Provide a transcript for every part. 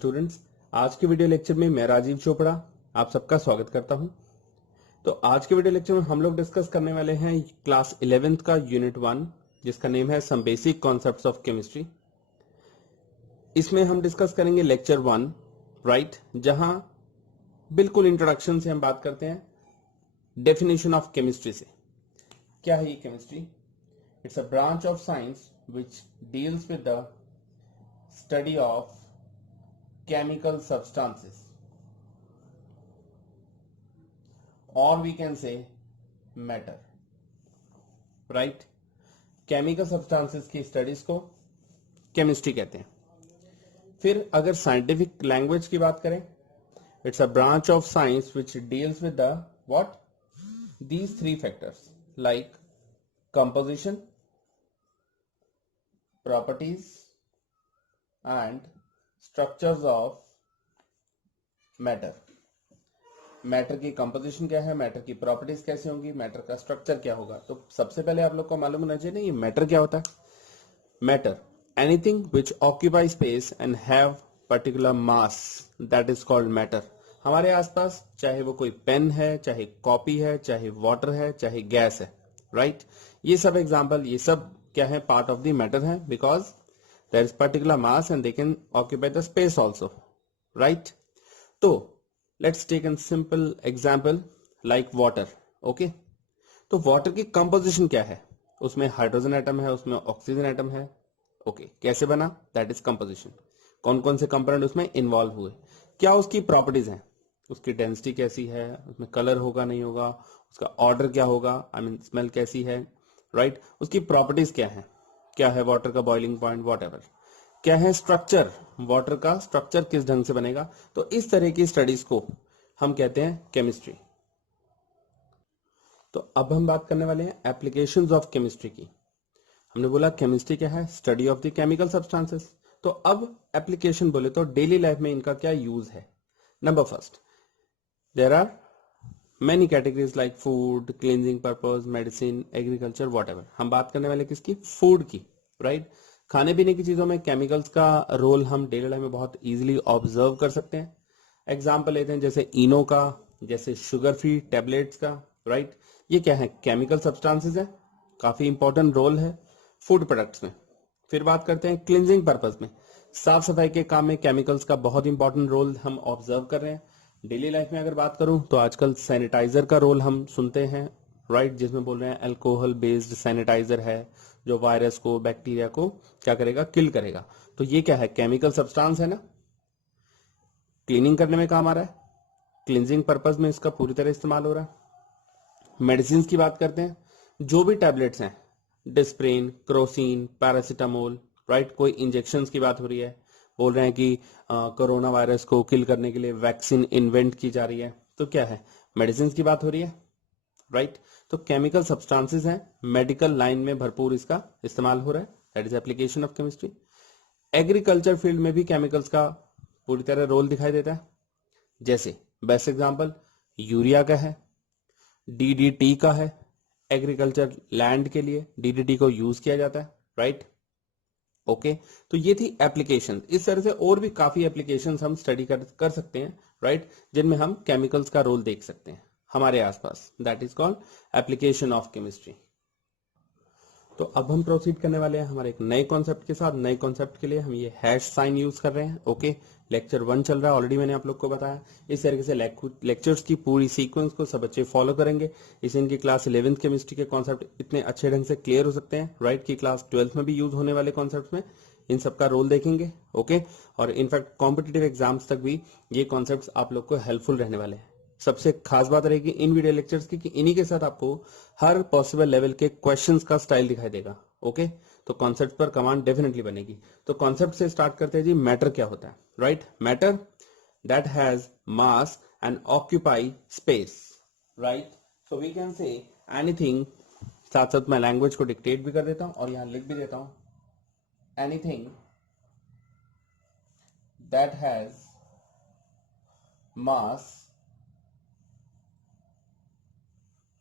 Students, आज के video lecture में मैं राजीव चोपड़ा आप सबका स्वागत करता हूं। तो आज के वीडियो लेक्चर में हम लोग डिस्कस करने वाले हैं क्लास 11th का यूनिट 1 जिसका नेम है some basic concepts of chemistry. इसमें हम डिस्कस करेंगे लेक्चर 1 राइट, जहां बिल्कुल इंट्रोडक्शन से हम बात करते हैं डेफिनेशन ऑफ केमिस्ट्री से। क्या है ये chemistry? It's a branch of science which deals with the study of chemical substances, or we can say matter, right? Chemical substances की स्टडीज को केमिस्ट्री कहते हैं। फिर अगर साइंटिफिक लैंग्वेज की बात करें, it's a branch of science which deals with the what these three factors like composition, properties and structures of matter. Matter की कंपोजिशन क्या है, मैटर की प्रॉपर्टीज कैसे होंगी, मैटर का स्ट्रक्चर क्या होगा। तो सबसे पहले आप लोग को मालूम होना चाहिए ना ये मैटर क्या होता है। Matter anything which occupy space and have particular mass, that is called matter. हमारे आसपास चाहे वो कोई पेन है, चाहे कॉपी है, चाहे वाटर है, चाहे गैस है, राइट ये सब एग्जाम्पल, ये सब क्या है, पार्ट ऑफ द मैटर है, because there is particular mass and they can occupy the space also, right? So let's take a simple example like water, okay? तो water की composition क्या है, उसमें हाइड्रोजन एटम है, उसमें ऑक्सीजन एटम है, okay कैसे बना, दैट इज कंपोजिशन। कौन कौन से कंपोनेंट उसमें इन्वॉल्व हुए, क्या उसकी प्रॉपर्टीज हैं, उसकी डेंसिटी कैसी है, उसमें कलर होगा नहीं होगा, उसका ऑर्डर क्या होगा, आई मीन स्मेल कैसी है, राइट उसकी प्रॉपर्टीज क्या है, क्या है वाटर का बॉइलिंग पॉइंट, वॉटएवर, क्या है स्ट्रक्चर, वाटर का स्ट्रक्चर किस ढंग से बनेगा। तो इस तरह की स्टडीज को हम कहते हैं केमिस्ट्री। तो अब हम बात करने वाले हैं एप्लीकेशंस ऑफ केमिस्ट्री की। हमने बोला केमिस्ट्री क्या है, study of the chemical substances. तो अब एप्लीकेशन बोले तो डेली लाइफ में इनका क्या यूज है। Number first, there are many categories like food, cleansing purpose, medicine, agriculture, whatever. हम बात करने वाले किसकी, फूड की, राइट खाने पीने की चीजों में केमिकल्स का रोल हम डेली लाइफ में बहुत इजीली ऑब्जर्व कर सकते हैं। एग्जांपल लेते हैं जैसे इनो का, जैसे शुगर फ्री टेबलेट्स का, राइट ये क्या है, केमिकल सब्सटेंसेस है, काफी इंपॉर्टेंट रोल है फूड प्रोडक्ट्स में। फिर बात करते हैं क्लींजिंग पर्पज में, साफ सफाई के काम में केमिकल्स का बहुत इंपॉर्टेंट रोल हम ऑब्जर्व कर रहे हैं। डेली लाइफ में अगर बात करूं तो आजकल सैनिटाइजर का रोल हम सुनते हैं, राइट जिसमें बोल रहे हैं अल्कोहल बेस्ड सैनिटाइजर है जो वायरस को, बैक्टीरिया को क्या करेगा, किल करेगा। तो ये क्या है, केमिकल सब्सटेंस है ना, क्लीनिंग करने में काम आ रहा है, क्लींजिंग पर्पज में इसका पूरी तरह इस्तेमाल हो रहा है। मेडिसिन की बात करते हैं, जो भी टैबलेट्स हैं, डिस्प्रिन, क्रोसिन, पैरासिटामोल, राइट कोई इंजेक्शन की बात हो रही है, बोल रहे हैं कि कोरोना वायरस को किल करने के लिए वैक्सीन इन्वेंट की जा रही है, तो क्या है, मेडिसिन की बात हो रही है, राइट तो केमिकल सब्सटेंसेस हैं, मेडिकल लाइन में भरपूर इसका इस्तेमाल हो रहा है, that is application of chemistry. Agriculture field में भी केमिकल्स का पूरी तरह रोल दिखाई देता है। जैसे बेस्ट एग्जांपल यूरिया का है, डीडीटी का है, एग्रीकल्चर लैंड के लिए डीडीटी को यूज किया जाता है, राइट ओके तो ये थी एप्लीकेशन। इस तरह से और भी काफी एप्लीकेशन हम स्टडी कर सकते हैं, राइट जिनमें हम केमिकल्स का रोल देख सकते हैं हमारे आसपास, that is called application of chemistry. तो अब हम प्रोसीड करने वाले हैं हमारे एक नए कॉन्सेप्ट के साथ। नए कॉन्सेप्ट के लिए हम ये हैश साइन यूज कर रहे हैं, ओके लेक्चर 1 चल रहा है, ऑलरेडी मैंने आप लोग को बताया। इस तरीके से लेक्चर्स की पूरी सीक्वेंस को सब बच्चे फॉलो करेंगे, इससे इनकी क्लास 11th केमिस्ट्री के कॉन्सेप्ट इतने अच्छे ढंग से क्लियर हो सकते हैं, राइट की क्लास 12th में भी यूज होने वाले कॉन्सेप्ट में इन सबका रोल देखेंगे, ओके और इनफैक्ट कॉम्पिटेटिव एग्जाम्स तक भी ये कॉन्सेप्ट आप लोग को हेल्पफुल रहने वाले हैं। सबसे खास बात रहेगी इन वीडियो लेक्चर्स की कि इन्हीं के साथ आपको हर पॉसिबल लेवल के क्वेश्चंस का स्टाइल दिखाई देगा, ओके तो कॉन्सेप्ट पर कमांड डेफिनेटली बनेगी। तो कॉन्सेप्ट से स्टार्ट करते हैं जी, मैटर क्या होता है, right matter that has mass and occupy space, right so we can say anything, साथ साथ मैं लैंग्वेज को डिक्टेट भी कर देता हूं और यहां लिख भी देता हूं, anything that has mass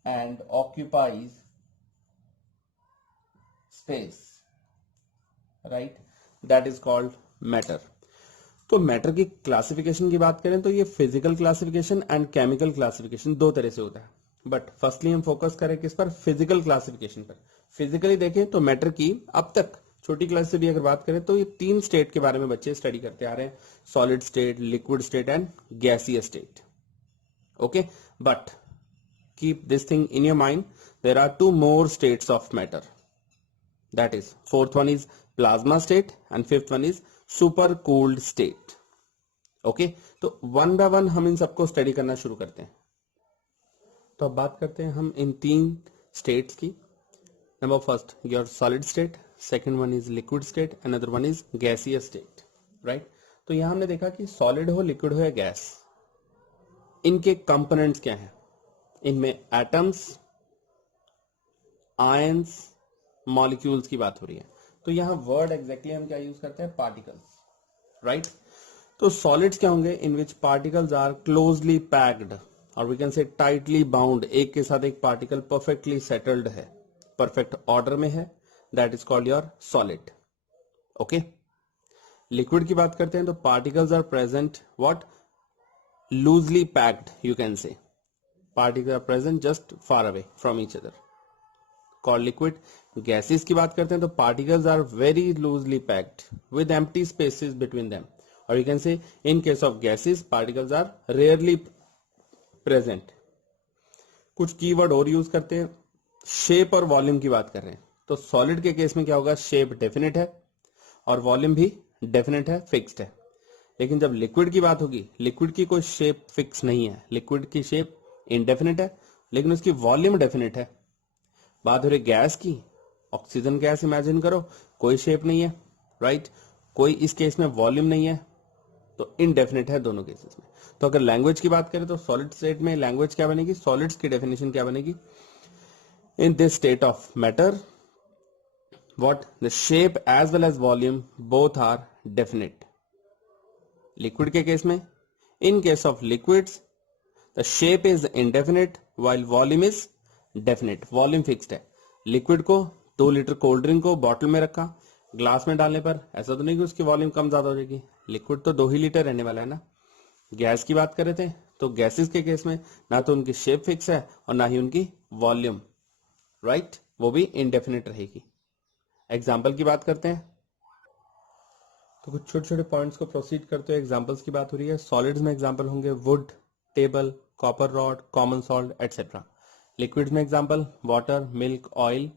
and occupies space, right that is called matter. तो मैटर की क्लासिफिकेशन की बात करें तो ये physical classification and chemical classification दो तरह से होता है, बट फर्स्टली हम फोकस करें किस पर, फिजिकल क्लासिफिकेशन पर। फिजिकली देखें तो मैटर की अब तक छोटी क्लास से भी अगर बात करें तो ये तीन स्टेट के बारे में बच्चे स्टडी करते आ रहे हैं, solid state, liquid state and गैसीय state. Okay, but keep this thing in your mind, there are two more states of matter, that is fourth one is plasma state and fifth one is super cooled state. Okay, तो one by one हम इन सबको study करना शुरू करते हैं। तो अब बात करते हैं हम इन तीन स्टेट्स की। Number first your solid state, second one is liquid state, another one is गैसीय स्टेट, राइट। तो यहां हमने देखा कि सॉलिड हो, लिक्विड हो या गैस, इनके कंपोनेंट्स क्या हैं। इनमें एटम्स, आयंस, मॉलिक्यूल्स की बात हो रही है। तो यहां वर्ड एग्जैक्टली हम क्या यूज करते हैं, पार्टिकल्स, राइट। तो सॉलिड्स क्या होंगे, in which particles are closely packed और we can say tightly bound, एक के साथ एक पार्टिकल परफेक्टली सेटल्ड है, परफेक्ट ऑर्डर में है, that is called your solid. Okay, liquid की बात करते हैं तो particles are present what, loosely packed, you can say particles are present just far away from each other, called liquid. Gases की बात करते हैं तो particles are very loosely packed with empty spaces between them, or you can say in case of gases particles are rarely present. कुछ keyword और use करते हैं, shape और वॉल्यूम की बात कर रहे हैं। तो सॉलिड के केस में क्या होगा, शेप डेफिनेट है और वॉल्यूम भी डेफिनेट है, फिक्स्ड है। लेकिन जब लिक्विड की बात होगी, लिक्विड की कोई शेप फिक्स नहीं है, लिक्विड की शेप इनडेफिनेट है लेकिन उसकी वॉल्यूम डेफिनेट है। बात हो रही गैस की, ऑक्सीजन गैस इमेजिन करो, कोई शेप नहीं है, राइट, कोई इस केस में वॉल्यूम नहीं है, तो इनडेफिनेट है दोनों केसेस में। तो अगर लैंग्वेज की बात करें तो सॉलिड स्टेट में लैंग्वेज क्या बनेगी, सॉलिड्स की डेफिनेशन क्या बनेगी, in this state of matter what the shape as well as volume both are definite. Liquid के केस में, in case of liquids the shape is indefinite while volume is definite, volume fixed है। Liquid को 2 litre cold drink को bottle में रखा, glass में डालने पर ऐसा तो नहीं कि उसकी वॉल्यूम कम ज्यादा हो जाएगी, लिक्विड तो 2 ही लीटर रहने वाला है ना। गैस की बात कर रहे थे तो गैसेस के केस में ना तो उनकी शेप फिक्स है और ना ही उनकी वॉल्यूम, राइट, वो भी इनडेफिनेट रहेगी। एग्जाम्पल की बात करते हैं तो कुछ छोटे छोटे पॉइंट्स को प्रोसीड करते हुए एग्जाम्पल्स की बात हो रही है। सॉलिड्स में एग्जाम्पल होंगे wood, table, copper rod, common salt etcetera. Liquids में example water, milk, oil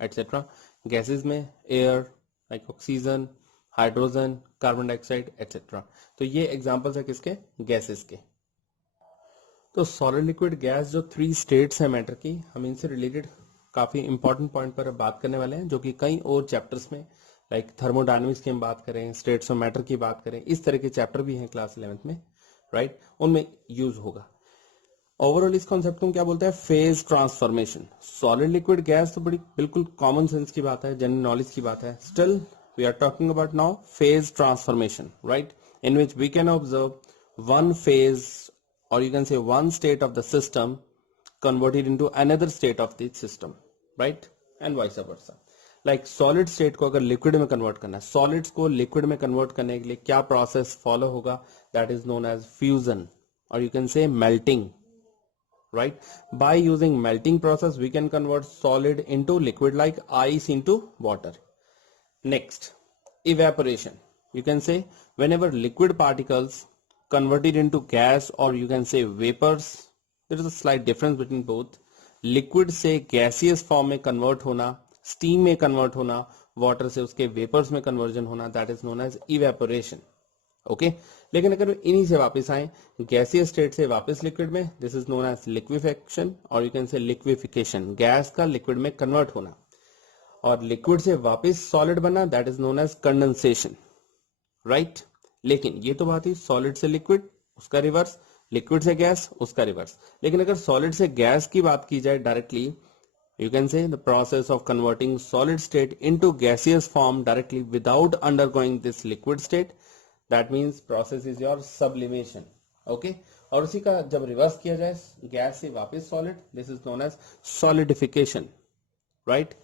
etcetera. Gases में air like oxygen, hydrogen, carbon dioxide etcetera. तो ये एग्जांपल्स है किसके, गैसेस के। तो सॉलिड, लिक्विड, गैस जो 3 स्टेट्स है मैटर की, हम इनसे रिलेटेड काफी इंपॉर्टेंट पॉइंट पर बात करने वाले हैं, जो कि कई और चैप्टर्स में लाइक थर्मोडायनेमिक्स की हम बात करें, स्टेट्स ऑफ मैटर की बात करें, इस तरह के चैप्टर भी हैं क्लास 11th में, राइट, उनमें यूज होगा। ओवरऑल इस कॉन्सेप्ट को क्या बोलते हैं, phase transformation. Solid, liquid, gas तो बड़ी बिल्कुल कॉमन सेंस की बात है, जनरल नॉलेज की बात है। Still we are talking about now phase transformation, right, in which we can observe one phase or you can say one state of the system converted into another state of the system, right, and vice versa. Like solid state को अगर liquid में convert करना है, solids को liquid में convert करने के लिए क्या प्रोसेस फॉलो होगा, that is known as fusion or you can say melting, right? By using melting process we can convert solid into liquid like ice into water. Next, evaporation. You can say whenever liquid particles converted into gas or you can say vapors, there is a slight difference between both. Liquid से gaseous form में convert होना, steam में convert होना, water से उसके vapors में conversion होना, that is known as evaporation. Okay लेकिन अगर इन्हीं से वापस आए गैसीय स्टेट से वापस लिक्विड में, this is known as liquefaction or you can say liquefaction, gas का लिक्विड में कन्वर्ट होना, और लिक्विड से वापस सॉलिड बनना, that is known as condensation, right. लेकिन ये तो बात ही सॉलिड से लिक्विड, उसका रिवर्स, लिक्विड से गैस, उसका रिवर्स। लेकिन अगर सॉलिड से गैस की बात की जाए directly, you can say the process of converting solid state into gaseous form directly without undergoing this liquid state, that means process is your sublimation, okay। और उसी का जब रिवर्स किया जाए गैस से वापस solid, this is known as solidification, right.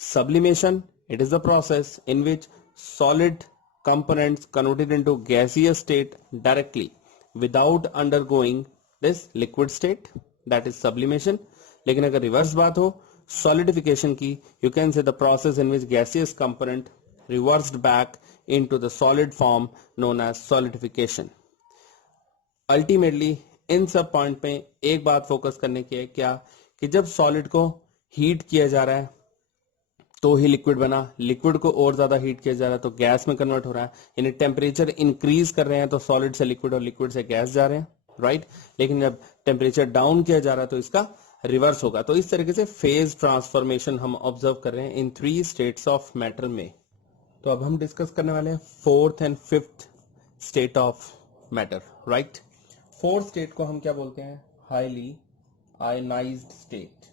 sublimation, it is the process in which solid components converted into gaseous state directly without undergoing this liquid state, that is sublimation. लेकिन अगर reverse बात हो solidification की, you can say the process in which gaseous component reversed back into the solid form known as solidification. Ultimately इन सब point पे एक बात फोकस करने की है, क्या कि जब सॉलिड को हीट किया जा रहा है तो ही लिक्विड बना, लिक्विड को और ज्यादा हीट किया जा रहा है तो गैस में कन्वर्ट हो रहा है, यानी टेम्परेचर इंक्रीज कर रहे हैं तो सॉलिड से लिक्विड और लिक्विड से गैस जा रहे हैं, राइट। लेकिन जब टेम्परेचर डाउन किया जा रहा है तो इसका रिवर्स होगा। तो इस तरीके से फेज ट्रांसफॉर्मेशन हम ऑब्जर्व कर रहे हैं इन 3 स्टेट्स ऑफ मैटर में। तो अब हम डिस्कस करने वाले हैं 4th and 5th state of matter, right. 4th state को हम क्या बोलते हैं? Highly ionised state,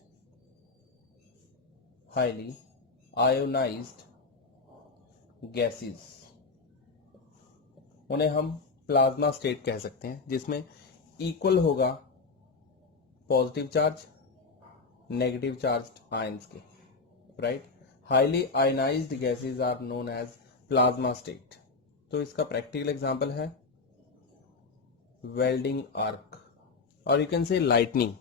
highly ionized gases, उन्हें हम प्लाज्मा स्टेट कह सकते हैं, जिसमें इक्वल होगा positive charge negative charge ions के, right. Highly ionized gases are known as plasma state. तो इसका प्रैक्टिकल एग्जांपल है welding arc, or you can say lightning,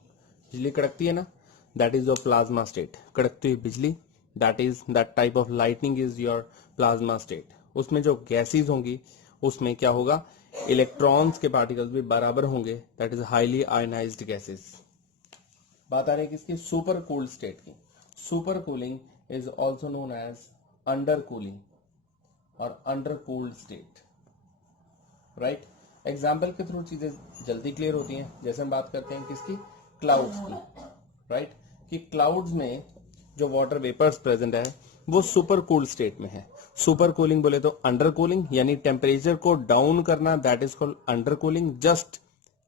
बिजली कड़कती है ना, that is your plasma state. कड़कती हुई बिजली, that is that type of lightning is your plasma state. उसमें जो गैसेस होंगी उसमें क्या होगा, इलेक्ट्रॉन्स के पार्टिकल्स भी बराबर होंगे, that is highly ionized gases. बात आ रही है किसकी? सुपर कूल्ड स्टेट की। Super cooling is also known as under cooling और under cooled state, right. Example के थ्रू चीजें जल्दी क्लियर होती हैं। जैसे हम बात करते हैं किसकी? क्लाउड्स की, राइट। कि क्लाउड्स में जो वाटर वेपर्स प्रेजेंट है वो सुपर कूल्ड स्टेट में है। सुपर कूलिंग बोले तो अंडर कूलिंग, यानी टेम्परेचर को डाउन करना, that is called under cooling, just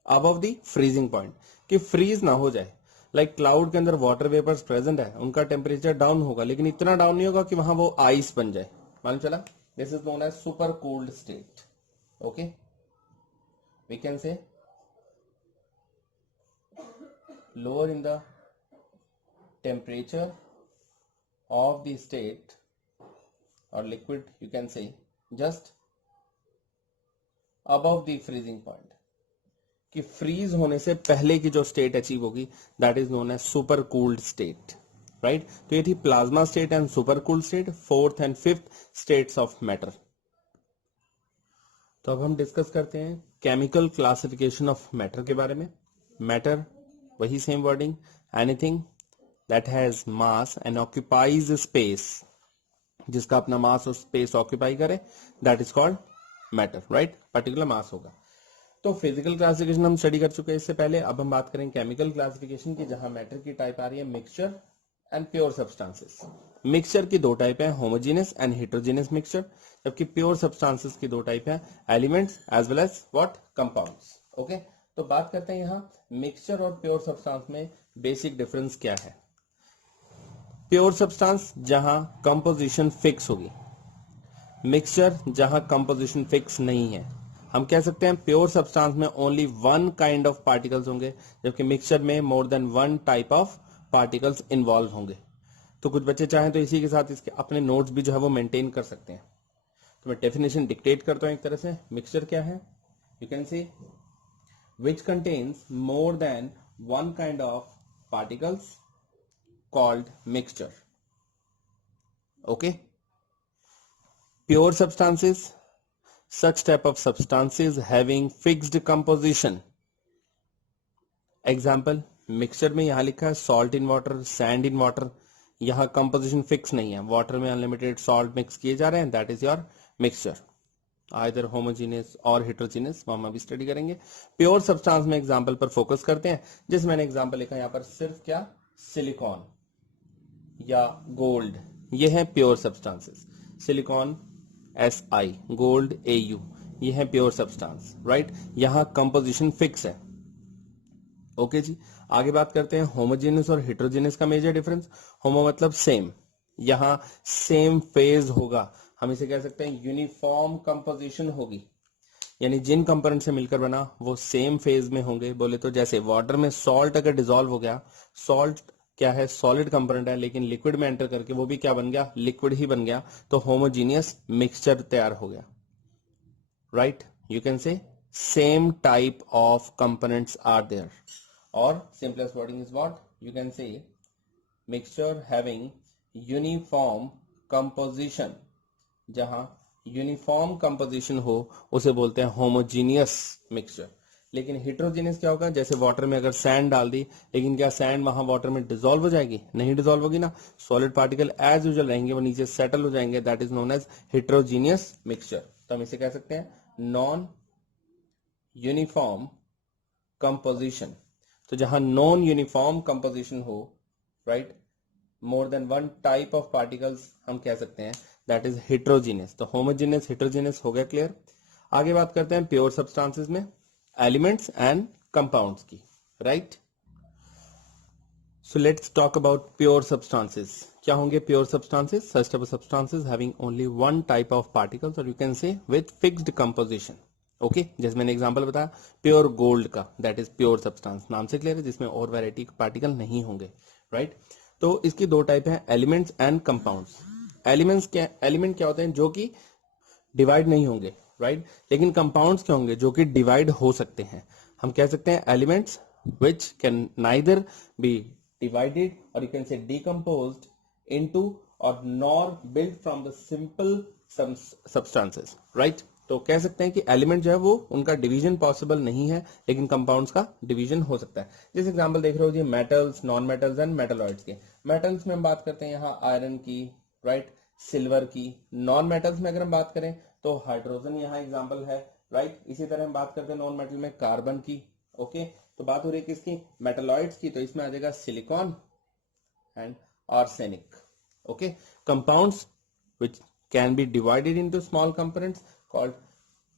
above the freezing point, कि फ्रीज ना हो जाए। लाइक क्लाउड के अंदर वाटर वेपर्स प्रेजेंट है, उनका टेम्परेचर डाउन होगा लेकिन इतना डाउन नहीं होगा कि वहां वो आइस बन जाए, मालूम चला। This is known as super cooled state, okay. We can say lower in the temperature of the state or liquid, you can say just above the freezing point, कि फ्रीज होने से पहले की जो स्टेट अचीव होगी that is known as super cooled state, right. तो ये थी plasma state and super cooled state, 4th and 5th states of matter. तो अब हम डिस्कस करते हैं केमिकल क्लासिफिकेशन ऑफ मैटर के बारे में। मैटर, वही same wording, anything that has mass and occupies space, जिसका अपना मास और स्पेस ऑक्यूपाई करे, that is called matter, right। Particular mass होगा। तो फिजिकल क्लासिफिकेशन हम स्टडी कर चुके हैं इससे पहले। अब हम बात करें केमिकल क्लासिफिकेशन की, जहां मैटर की टाइप आ रही है mixture and pure substances. Mixture की 2 टाइप है, होमोजेनियस एंड हेटेरोजेनियस मिक्सचर, जबकि प्योर सब्सटेंसेस की 2 टाइप है, elements as well as what, compounds, okay. तो बात करते हैं यहाँ मिक्सचर और प्योर सब्सटेंस में बेसिक डिफरेंस क्या है। प्योर सब्सटेंस जहां कंपोजिशन फिक्स होगी, मिक्सचर जहां कंपोजिशन फिक्स नहीं है। हम कह सकते हैं प्योर सब्सटेंस में ओनली 1 काइंड ऑफ पार्टिकल्स होंगे, जबकि मिक्सचर में more than 1 type of particles involve होंगे। तो कुछ बच्चे चाहें तो इसी के साथ इसके अपने नोट्स भी जो है वो मेंटेन कर सकते हैं। तो मैं डेफिनेशन डिक्टेट करता हूं एक तरह से। मिक्सचर क्या है? You can see which contains more than 1 kind of particles called mixture, okay। Pure substances, such type of substances having fixed composition। Example, mixture में यहां लिखा है salt in water, sand in water, यहां composition fix नहीं है, water में unlimited salt mix किए जा रहे हैं, that is your mixture, either homogeneous और heterogeneous, वो हम अभी स्टडी करेंगे। प्योर सब्सटेंस में एग्जांपल पर फोकस करते हैं, जिस मैंने एग्जांपल लिखा है यहाँ पर सिर्फ क्या, सिलिकॉन या गोल्ड, ये है pure substances. Silicon Si, gold Au, ये है प्योर सब्सटेंस, राइट। यहां कंपोजिशन फिक्स है, ओके जी। आगे बात करते हैं होमोजेनियस और हेटेरोजेनियस का मेजर डिफरेंस। होमो मतलब सेम, यहां सेम फेज होगा, हम इसे कह सकते हैं यूनिफॉर्म कंपोजिशन होगी, यानी जिन कंपोनेंट से मिलकर बना वो सेम फेज में होंगे। बोले तो जैसे वाटर में सॉल्ट अगर डिसॉल्व हो गया, सॉल्ट क्या है, सॉलिड कंपोनेंट है, लेकिन लिक्विड में एंटर करके वो भी क्या बन गया, लिक्विड ही बन गया, तो होमोजीनियस मिक्सचर तैयार हो गया। right? You can say same type of components are there, or simplest wording is what you can say, mixture having uniform composition. जहां यूनिफॉर्म कंपोजिशन हो उसे बोलते हैं होमोजीनियस मिक्सचर। लेकिन हिट्रोजीनियस क्या होगा, जैसे वाटर में अगर सैंड डाल दी, लेकिन क्या सैंड वहां वाटर में डिसॉल्व हो जाएगी? नहीं डिसॉल्व होगी ना, सॉलिड पार्टिकल एज यूजुअल रहेंगे, वो नीचे सेटल हो जाएंगे, that is known as heterogeneous mixture. तो हम इसे कह सकते हैं नॉन यूनिफॉर्म कंपोजिशन। तो जहां नॉन यूनिफॉर्म कंपोजिशन हो, right, more than one type of particles, हम कह सकते हैं दैट इज हिट्रोजीनियस। तो होमोजीनियस हिट्रोजीनियस हो गया क्लियर। आगे बात करते हैं प्योर सब्सटेंसेस में एलिमेंट्स एंड कंपाउंड्स की, right. So let's talk about pure substances. क्या होंगे pure substances? Such type of substances having only one type of particles, or you can say with fixed composition. Okay, जैसे मैंने example बताया pure gold का, that is pure substance, नाम से clear है, जिसमें और वैरायटी के पार्टिकल नहीं होंगे, राइट। तो इसकी दो टाइप है, एलिमेंट्स एंड कंपाउंड्स। एलिमेंट क्या होते हैं? जो कि डिवाइड नहीं होंगे, राइट। लेकिन कंपाउंड्स क्या होंगे? जो कि डिवाइड हो सकते हैं। हम कह सकते हैं elements which can neither be divided or you can say decomposed into or nor build from the simple substances, right. तो कह सकते हैं कि एलिमेंट जो है वो उनका डिवीजन पॉसिबल नहीं है, लेकिन कंपाउंड्स का डिवीजन हो सकता है। जैसे एग्जांपल देख रहे हो जी, metals, non metals and metalloids के। मेटल्स में हम बात करते हैं यहाँ आयरन की, राइट, सिल्वर की। नॉन मेटल्स में अगर हम बात करें तो हाइड्रोजन यहाँ एग्जांपल है, राइट। इसी तरह हम बात करते हैं नॉन मेटल में कार्बन की। ओके, तो बात हो रही है किसकी? मेटलॉइड्स की, तो इसमें आ जाएगा silicon and arsenic. Okay, compounds which can be divided into small components called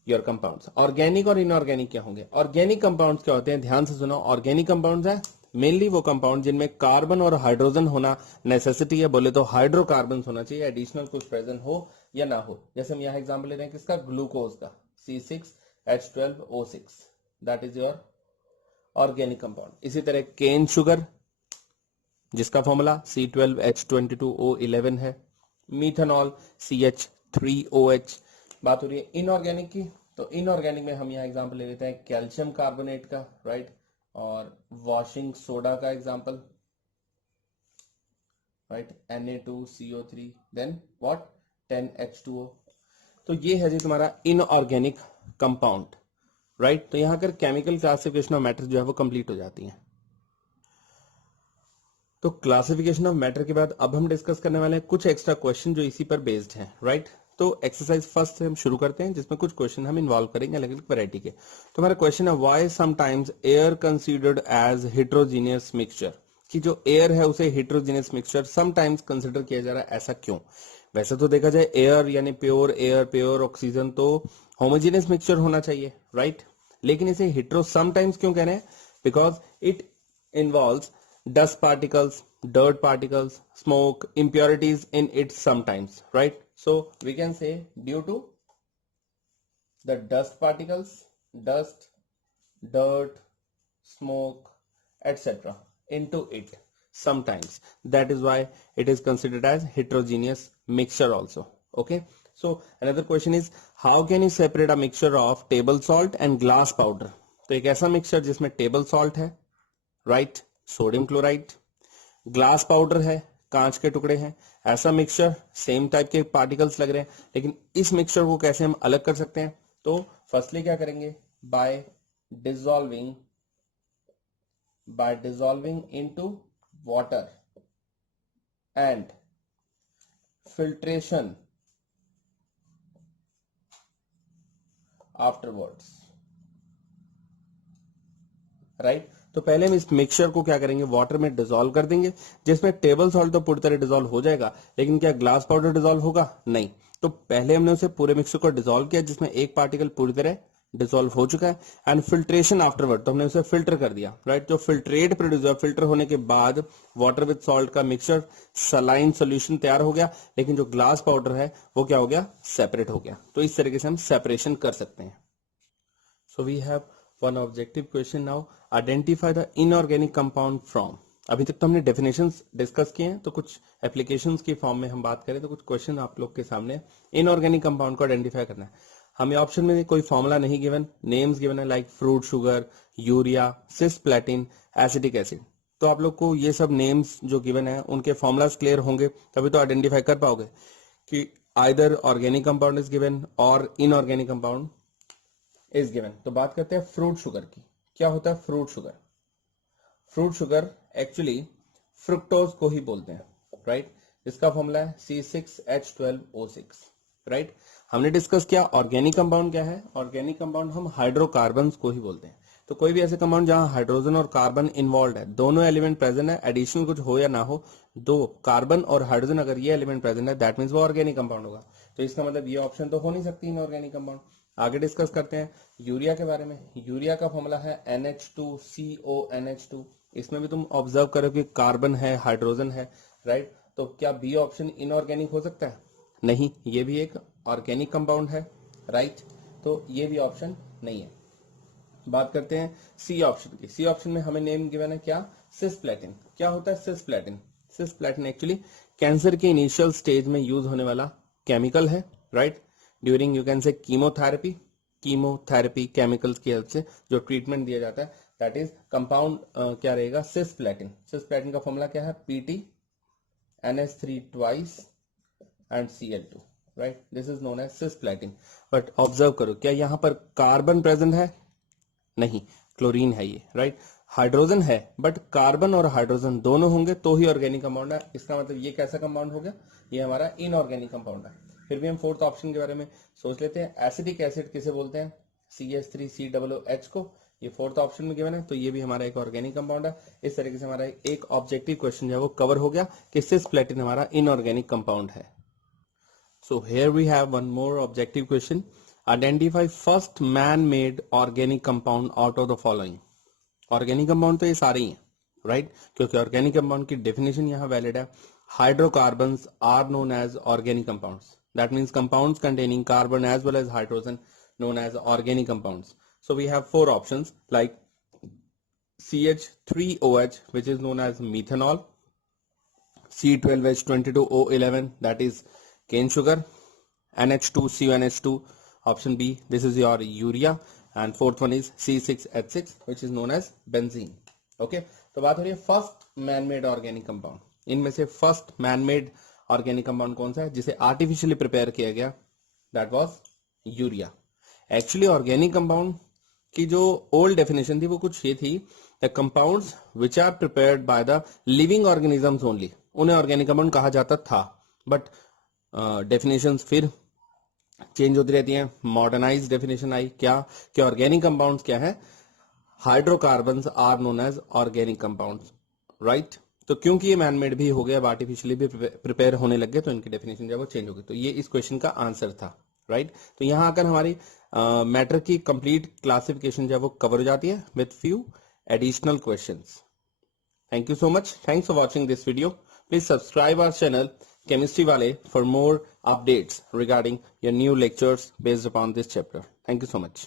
your compounds। Organic और इनऑर्गेनिक क्या होंगे? ऑर्गेनिक कंपाउंड्स क्या होते हैं? ध्यान से सुनो, ऑर्गेनिक कंपाउंड्स है मेनली वो कंपाउंड जिनमें कार्बन और हाइड्रोजन होना नेसेसिटी है। बोले तो हाइड्रोकार्बन होना चाहिए, एडिशनल कुछ प्रेजेंट हो या ना हो। जैसे हम यहाँ एग्जांपल ले रहे हैं किसका? ग्लूकोज का, C6H12O6, that is your organic compound. इसी तरह केन शुगर, जिसका फॉर्मूला C12H22O11 है। Methanol CH3OH। बात हो रही है इनऑर्गेनिक की, तो इनऑर्गेनिक में हम यहाँ एग्जांपल ले लेते हैं कैल्शियम कार्बोनेट का, राइट, और वॉशिंग सोडा का example, right, Na2CO3, then what, 10H2O। तो ये है जी तुम्हारा इनऑर्गेनिक कंपाउंड, राइट। तो यहां कर केमिकल क्लासिफिकेशन ऑफ मैटर जो है वो कंप्लीट हो जाती है। तो क्लासिफिकेशन ऑफ मैटर के बाद अब हम डिस्कस करने वाले हैं कुछ एक्स्ट्रा क्वेश्चन जो इसी पर बेस्ड हैं, राइट। तो एक्सरसाइज फर्स्ट से हम शुरू करते हैं, जिसमें कुछ क्वेश्चन हम इन्वॉल्व करेंगे अलग अलग वैरायटी के। तो हमारा क्वेश्चन है why sometimes air considered as heterogeneous mixture, कि जो एयर है उसे हिट्रोजीनियस मिक्सचर समटाइम्स कंसिडर किया जा रहा है, ऐसा क्यों? वैसे तो देखा जाए एयर यानी प्योर एयर, प्योर ऑक्सीजन तो होमोजीनियस मिक्सचर होना चाहिए, राइट। लेकिन इसे हिट्रो समटाइम्स क्यों कह रहे हैं? Because it involves dust particles, dirt particles, smoke, impurities in it sometimes, right? So we can say due to the dust particles, dust, dirt, smoke, etc. into it sometimes. That is why it is considered as heterogeneous mixture also. Okay. So another question is how can you separate a mixture of table salt and glass powder? तो एक ऐसा mixture जिसमें table salt है, right, sodium chloride, glass powder है, कांच के टुकड़े हैं, ऐसा मिक्सचर, सेम टाइप के पार्टिकल्स लग रहे हैं, लेकिन इस मिक्सचर को कैसे हम अलग कर सकते हैं? तो फर्स्टली क्या करेंगे? Bye dissolving into water and filtration afterwards, right. तो पहले हम इस मिक्सचर को क्या करेंगे? वाटर में डिसॉल्व कर देंगे, जिसमें टेबल सॉल्ट तो पूरी तरह डिसॉल्व हो जाएगा, लेकिन क्या ग्लास पाउडर डिसॉल्व होगा? नहीं। तो पहले हमने उसे पूरे मिक्सचर को डिसॉल्व किया, जिसमें एक पार्टिकल पूरी तरह डिसॉल्व हो चुका है, एंड फिल्ट्रेशन आफ्टरवर्ड, तो हमने उसे फिल्टर कर दिया, राइट। जो फिल्ट्रेट प्रोड्यूस हुआ, फिल्टर होने के बाद वाटर विद सॉल्ट का मिक्सचर सलाइन सोल्यूशन तैयार हो गया, लेकिन जो ग्लास पाउडर है वो क्या हो गया? सेपरेट हो गया। तो इस तरीके से हम सेपरेशन कर सकते हैं। So we have one objective question now, identify the inorganic compound from. अभी तक तो हमने डेफिनेशंस डिस्कस किए हैं, तो कुछ एप्लीकेशंस की फॉर्म में हम बात करें तो कुछ क्वेश्चन आप लोग के सामने, इनऑर्गेनिक कंपाउंड को आइडेंटिफाई करना है। हमें ऑप्शन में कोई फॉर्मूला नहीं गिवन, नेम्स गिवन है like fruit sugar, urea, cisplatin, acetic acid. तो आप लोग को ये सब नेम्स जो गिवन है उनके फॉर्मूलाज क्लियर होंगे तभी तो आइडेंटिफाई कर पाओगे कि either organic compound is given और इनऑर्गेनिक कंपाउंड इज गिवन। तो बात करते हैं फ्रूट शुगर की। क्या होता है fruit sugar? Fruit sugar actually fructose को ही बोलते हैं, राइट? इसका फॉर्मूला है C6H12O6, राइट? हमने डिस्कस किया ऑर्गेनिक कंपाउंड क्या है। ऑर्गेनिक कंपाउंड हम हाइड्रोकार्बन्स को ही बोलते हैं। तो कोई भी ऐसे कंपाउंड जहां हाइड्रोजन और कार्बन इन्वॉल्व है, दोनों एलिमेंट प्रेजेंट है, एडिशनल कुछ हो या ना हो, दो कार्बन और हाइड्रोजन अगर ये एलिमेंट प्रेजेंट है, दैट मीन्स वो ऑर्गेनिक कंपाउंड होगा। तो इसका मतलब ये ऑप्शन तो हो नहीं सकती इनऑर्गेनिक कंपाउंड। आगे डिस्कस करते हैं यूरिया के बारे में। यूरिया का फॉर्मूला है NH2CONH2। इसमें भी तुम ऑब्जर्व करो कि कार्बन है, हाइड्रोजन है, राइट? तो क्या बी ऑप्शन इनऑर्गेनिक हो सकता है? नहीं, ये भी एक ऑर्गेनिक कंपाउंड है, राइट? तो ये भी ऑप्शन नहीं है। बात करते हैं सी ऑप्शन की। सी ऑप्शन में हमें नेम गिवन है क्या? सिस्प्लेटिन। क्या होता है सिस्प्लेटिन? सिस्प्लेटिन एक्चुअली कैंसर के इनिशियल स्टेज में यूज होने वाला केमिकल है, राइट? ड्यूरिंग यू कैन से कीमोथेरेपी। कीमोथेरेपी केमिकल्स की हेल्प से जो ट्रीटमेंट दिया जाता है दैट इज कंपाउंड क्या रहेगा? सिस्प्लेटिन। सिस्प्लेटिन का फॉर्मूला क्या है? PT NH3 twice and Cl2, right? This is known as cisplatin. But observe करो, क्या यहां पर कार्बन प्रेजेंट है? नहीं, क्लोरीन है ये, राइट? हाइड्रोजन है बट कार्बन और हाइड्रोजन दोनों होंगे तो ही ऑर्गेनिक कंपाउंड है। इसका मतलब ये कैसा कंपाउंड हो गया? ये हमारा इनऑर्गेनिक कंपाउंड है। फिर भी हम फोर्थ ऑप्शन के बारे में सोच लेते हैं। एसिटिक एसिड किसे बोलते हैं? CH3COOH को। ये फोर्थ ऑप्शन में गिवन है, तो ये भी हमारा एक ऑर्गेनिक कंपाउंड है। इस तरीके से हमारा एक ऑब्जेक्टिव क्वेश्चन जो है वो कवर हो गया कि सिस्प्लेटिन हमारा इनऑर्गेनिक कंपाउंड है। So here we have one more objective question. Identify first man-made organic compound out of the following. Organic compound तो ये सारे ही हैं, right? क्योंकि organic compound की definition यहाँ valid है. Hydrocarbons are known as organic compounds. That means compounds containing carbon as well as hydrogen known as organic compounds. So we have four options like CH3OH which is known as methanol, C12H22O11 that is cane sugar, NH2CONH2 option B, this is your urea, and fourth one is C6H6 which is known as benzene. Okay, तो बात हो रही है first man made organic compound. इनमें से first man made organic compound कौन सा है जिसे आर्टिफिशियली प्रिपेयर किया गया? That was urea. Actually organic compound की जो ओल्ड डेफिनेशन थी वो कुछ ये थी, the compounds which are prepared by the living organisms only, उन्हें ऑर्गेनिक कंपाउंड कहा जाता था। बट डेफिनेशंस फिर चेंज होती रहती हैं। मॉडर्नाइज डेफिनेशन आई क्या कि ऑर्गेनिक कंपाउंड्स क्या है? Hydrocarbons are known as organic compounds, right? तो क्योंकि ये मैनमेड भी हो गया, अब आर्टिफिशियली भी प्रिपेयर होने लग गए, तो इनकी डेफिनेशन जो है वो चेंज हो गई। तो ये इस क्वेश्चन का आंसर था, राइट? तो यहां आकर हमारी मैटर की कंप्लीट क्लासिफिकेशन जो है वो कवर हो जाती है with few additional questions. Thank you so much. Thanks for watching this video. Please subscribe our channel Chemistry Wale for more updates regarding your new lectures based upon this chapter. Thank you so much.